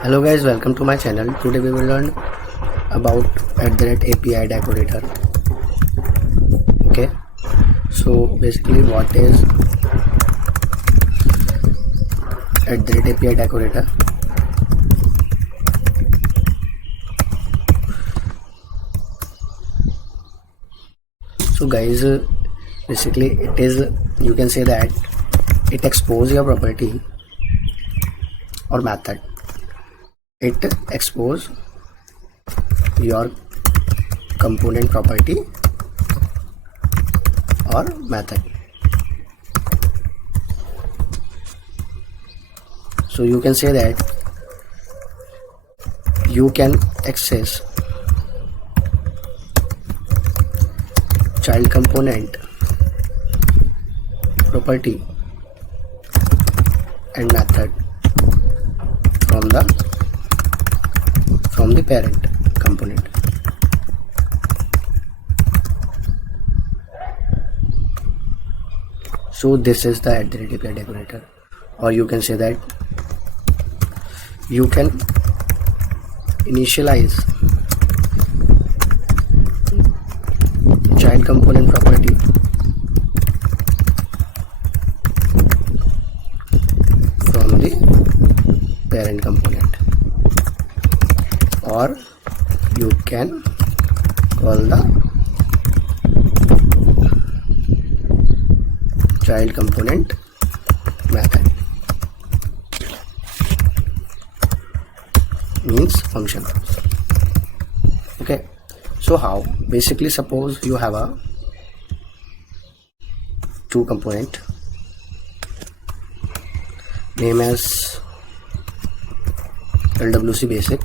Hello guys, welcome to my channel. Today we will learn about @API decorator. Okay, so basically what is @API decorator? So guys, basically it is, you can say that it exposes your property or method. It expose your component property or method. So you can say that you can access child component property and method from the parent component. So this is the @API decorator, or you can say that you can initialize child component property from the parent component, or you can call the child component method, means function. Okay, so how? Basically, suppose you have a two component name as LWC basic.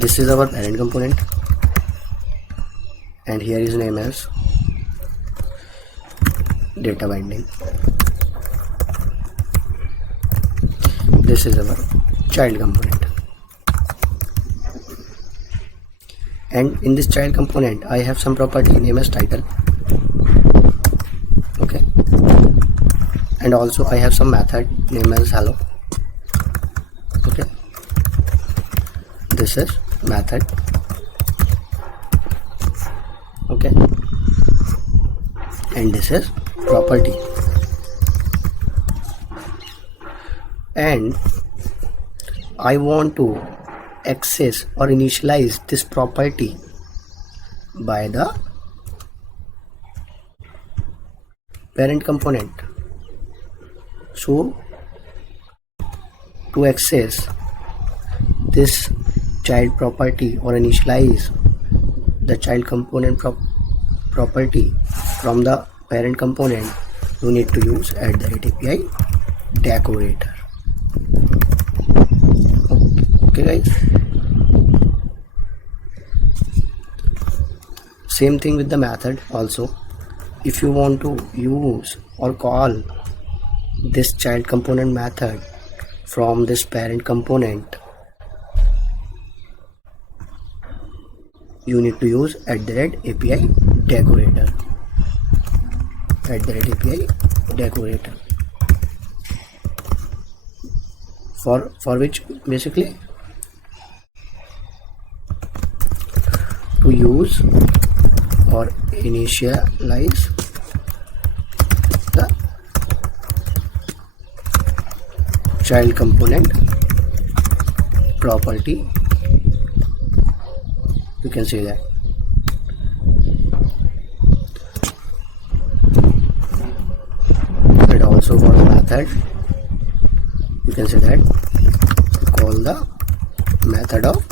This is our parent component, and here is name as data binding. This is our child component, and in this child component I have some property name as title. Okay, and also I have some method name as hello. Okay, this is method. Okay, and this is property, and I want to access or initialize this property by the parent component. So to access this child property or initialize the child component property from the parent component, you need to use @API decorator. Okay guys, same thing with the method also. If you want to use or call this child component method from this parent component, you need to use @API decorator. @API decorator, for which basically to use or initialize the child component property, you can say that. And also for method, you can say that call the method of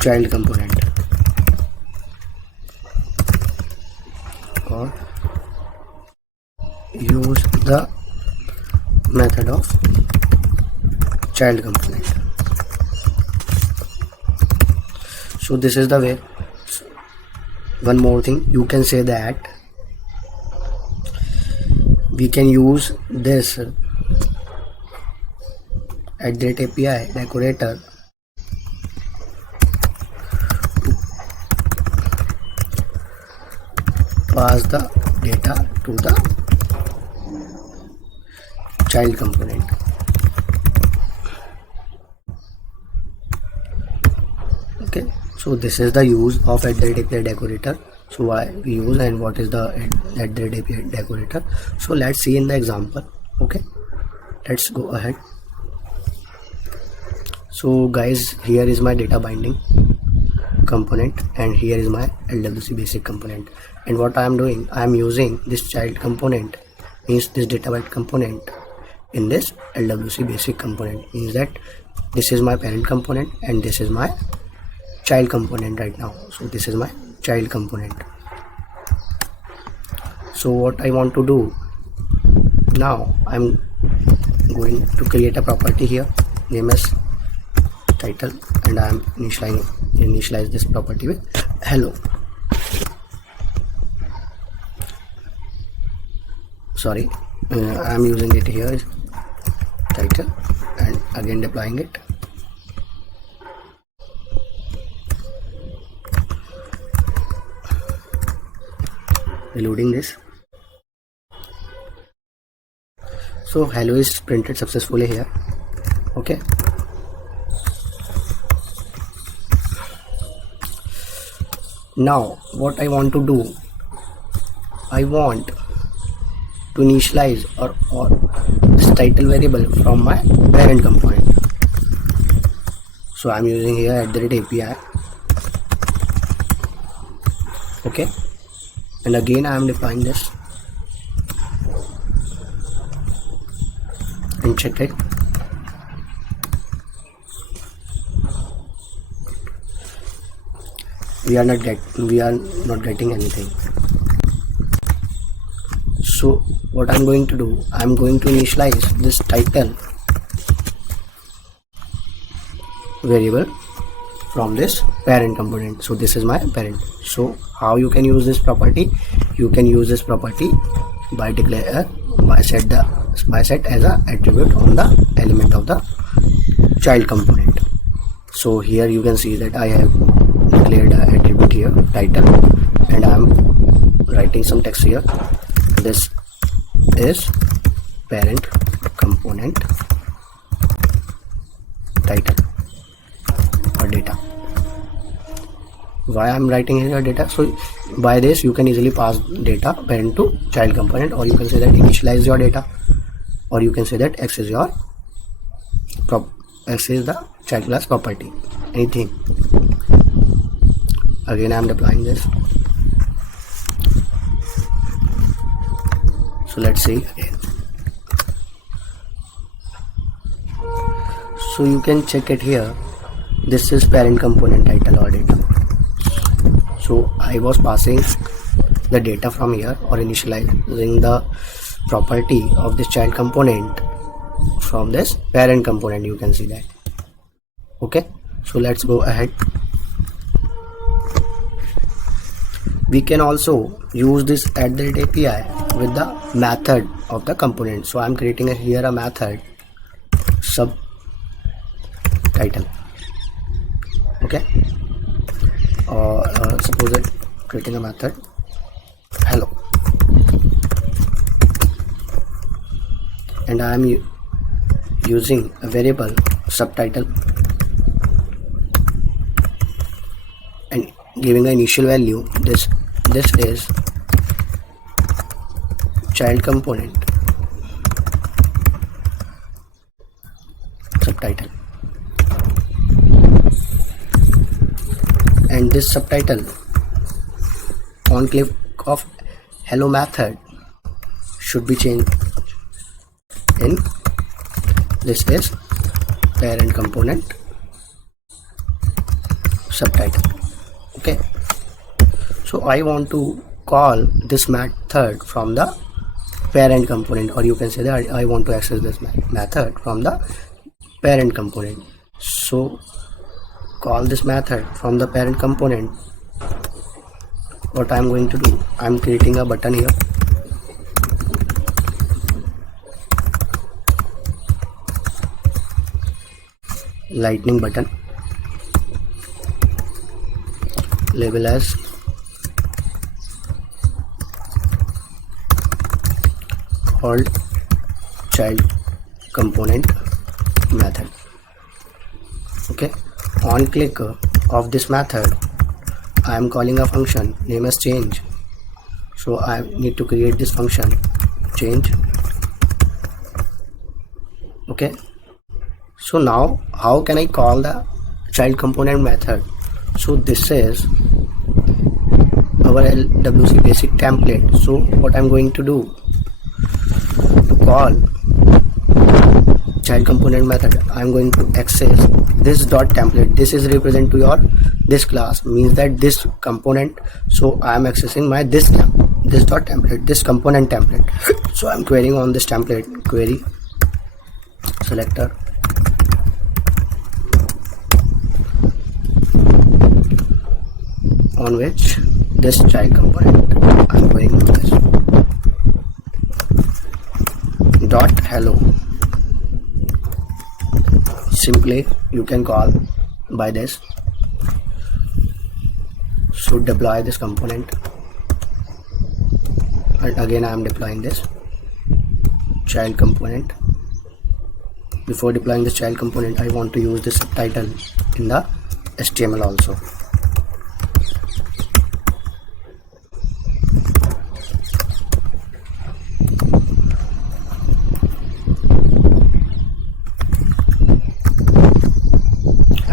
child component, or use the method of child component. So this is the way. One more thing, you can say that we can use this @API decorator to pass the data to the child component. So this is the use of @API decorator. So why we use and what is the @API decorator. So let's see in the example. Okay, let's go ahead. So guys, here is my data binding component and here is my LWC basic component, and what I am doing, I am using this child component, means this data byte component in this LWC basic component, means that this is my parent component and this is my child component right now. So this is my child component. So what I want to do now, I'm going to create a property here, name as title, and I am initialize this property with hello. Sorry, I am using it here title and again deploying it. Reloading this. So hello is printed successfully here. Okay, now what I want to do, I want to initialize or this title variable from my parent component. So I'm using here @API. Okay, and again I am deploying this and check it. We are not getting anything. So what I'm going to do, I'm going to initialize this title variable from this parent component. So this is my parent. So how you can use this property? You can use this property by set as a attribute on the element of the child component. So here you can see that I have declared an attribute here, title, and I am writing some text here. This is parent component title or data. Why I'm writing here data? So by this you can easily pass data parent to child component, or you can say that initialize your data, or you can say that X is your X is the child class property, anything. Again I am deploying this. So let's see again. So you can check it here. This is parent component title or data. So I was passing the data from here or initializing the property of this child component from this parent component. You can see that. Okay, so let's go ahead. We can also use this @API with the method of the component. So I'm creating here a method subtitle. Okay, suppose it creating a method hello, and I am using a variable subtitle and giving an initial value. This is child component subtitle, and this subtitle on click of hello method should be changed in this is parent component subtitle. Okay, so I want to call this method from the parent component, or you can say that I want to access this method from the parent component. So call this method from the parent component. What I'm going to do, I'm creating a button here. Lightning button, label as called child component method. Okay, on click of this method, I am calling a function name as change. So I need to create this function change. Okay, so now how can I call the child component method? So this is our LWC basic template. So what I'm going to do to call child component method, I'm going to access this dot template. This is represent to your this class, means that this component. So I am accessing my this dot template, this component template. So I'm querying on this template, query selector on which this child component I'm going to this dot hello. Simply you can call by this. So deploy this component, and again I am deploying this child component. Before deploying this child component, I want to use this subtitle in the HTML also.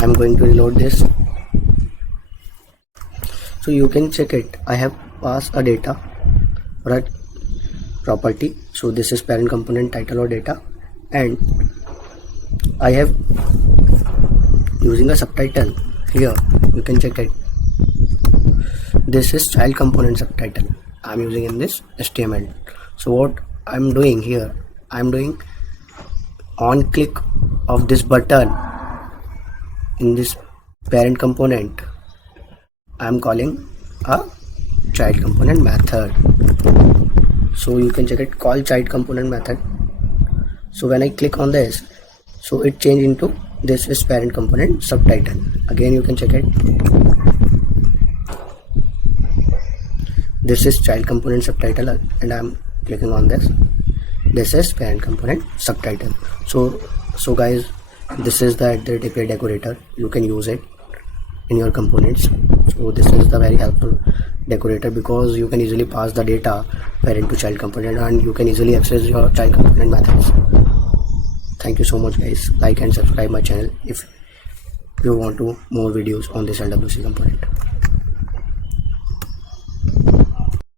I'm going to reload this. So you can check it. I have passed a data or a property. So this is parent component title or data, and I have using a subtitle here. You can check it. This is child component subtitle I'm using in this HTML. So what I'm doing here, I'm doing on click of this button in this parent component, I'm calling a child component method. So you can check it, call child component method. So when I click on this, so it changed into this is parent component subtitle. Again you can check it. This is child component subtitle, and I'm clicking on this. This is parent component subtitle. So guys, this is the API decorator. You can use it in your components. So this is the very helpful decorator because you can easily pass the data parent to child component, and you can easily access your child component methods. Thank you so much guys. Like and subscribe my channel if you want to more videos on this LWC component.